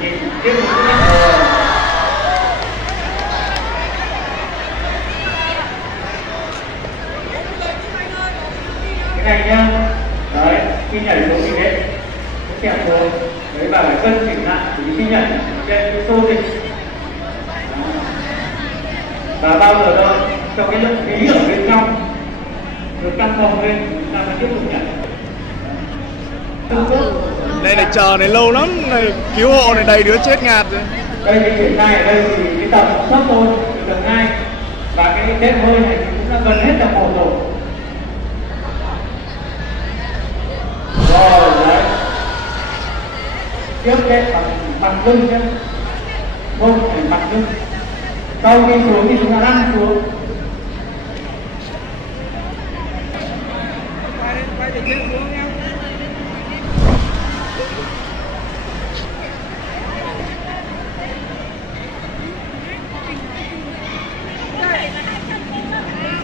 chị tiếp tục nhé. Cái này nhá, đấy, khi nhảy xuống thì đấy, cái kẹo xuống, đấy bà phải cân chỉnh lại, thì khi nhảy trên cái xô dịch. Và bao giờ đâu cho cái lượng khí ở bên trong được tăng phồng lên, chúng ta mới tiếp tục nhảy. Đây này chờ này lâu lắm, này cứu hộ này đầy đứa chết ngạt rồi. Đây cái triển khai ở đây thì cái tầng thấp thôi, tầng 2 và cái đệm hơi này thì cũng đã gần hết tầng 1 rồi. Rồi đấy. Trước đây bằng lưng nhé, không phải bằng lưng. Sau khi xuống thì chúng ta lăn xuống.